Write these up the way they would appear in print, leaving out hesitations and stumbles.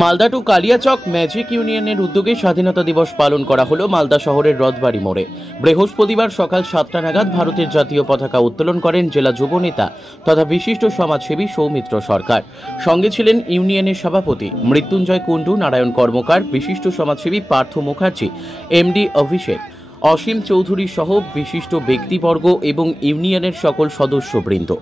Malda two Kaliachak magic ইউনিয়নের উদ্যোগে স্বাধীনতা দিবস পালন করা হলো মালদা শহরের রথবাড়ি মোড়ে। বৃহস্পতিবার সকাল 7টা নাগাদ ভারতের জাতীয় পতাকা উত্তোলন করেন জেলা যুব নেতা তথা বিশিষ্ট সমাজসেবী সৌমিত্র সরকার। সঙ্গে ছিলেন ইউনিয়নের সভাপতি মৃত্যুঞ্জয় কুণ্ডু, নারায়ণ কর্মকার, বিশিষ্ট সমাজসেবী পার্থ মুখার্জি, এমডি অভিষেক, অসীম চৌধুরী সহ বিশিষ্ট ব্যক্তিবর্গ এবং ইউনিয়নের সকল সদস্যবৃন্দ।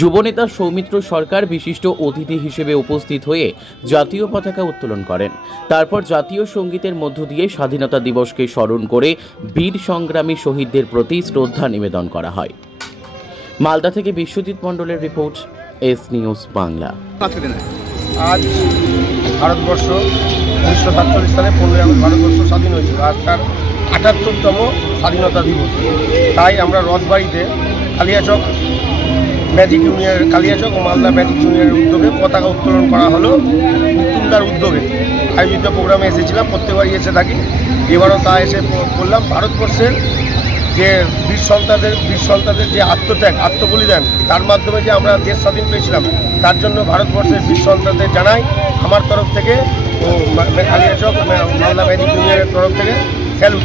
যুবনেতা সৌমিত্র সরকার বিশিষ্ট অতিথি হিসেবে উপস্থিত হয়ে জাতীয় পতাকা উত্তোলন করেন। তারপর জাতীয় সঙ্গীতের মধ্য দিয়ে স্বাধীনতা দিবসকে স্মরণ করে বীর সংগ্রামী শহীদদের প্রতি শ্রদ্ধা নিবেদন করা হয়। মালদা থেকে বিশ্বজিৎ মণ্ডলের রিপোর্ট, এস নিউজ বাংলা। আজ ভারতবর্ষ 1947 সালে 15 আগস্ট ভারতবর্ষ স্বাধীন হয়েছিল। আজ তার 78তম স্বাধীনতা দিবস। তাই আমরা রথবাড়িতে কালিয়াচক ম্যাজিক ইউনিয়নের কালিয়াচক ও মালদা ম্যাজিক ইউনিয়নের উদ্যোগে পতাকা উত্তোলন করা হলো। মুকুন্দার উদ্যোগে আয়োজিত প্রোগ্রামে এসেছিলাম, প্রত্যেকবারই এসে থাকি। এবারও তা এসে বললাম ভারতবর্ষের যে বীর সন্তানদের যে আত্মত্যাগ, আত্মবলিদান, তার মাধ্যমে যে আমরা দেশ স্বাধীন পেয়েছিলাম, তার জন্য ভারতবর্ষের বীর সন্তানদের জানাই আমার তরফ থেকে ও কালিয়াচক মালদা ম্যাজিক ইউনিয়নের তরফ থেকে স্যালুট।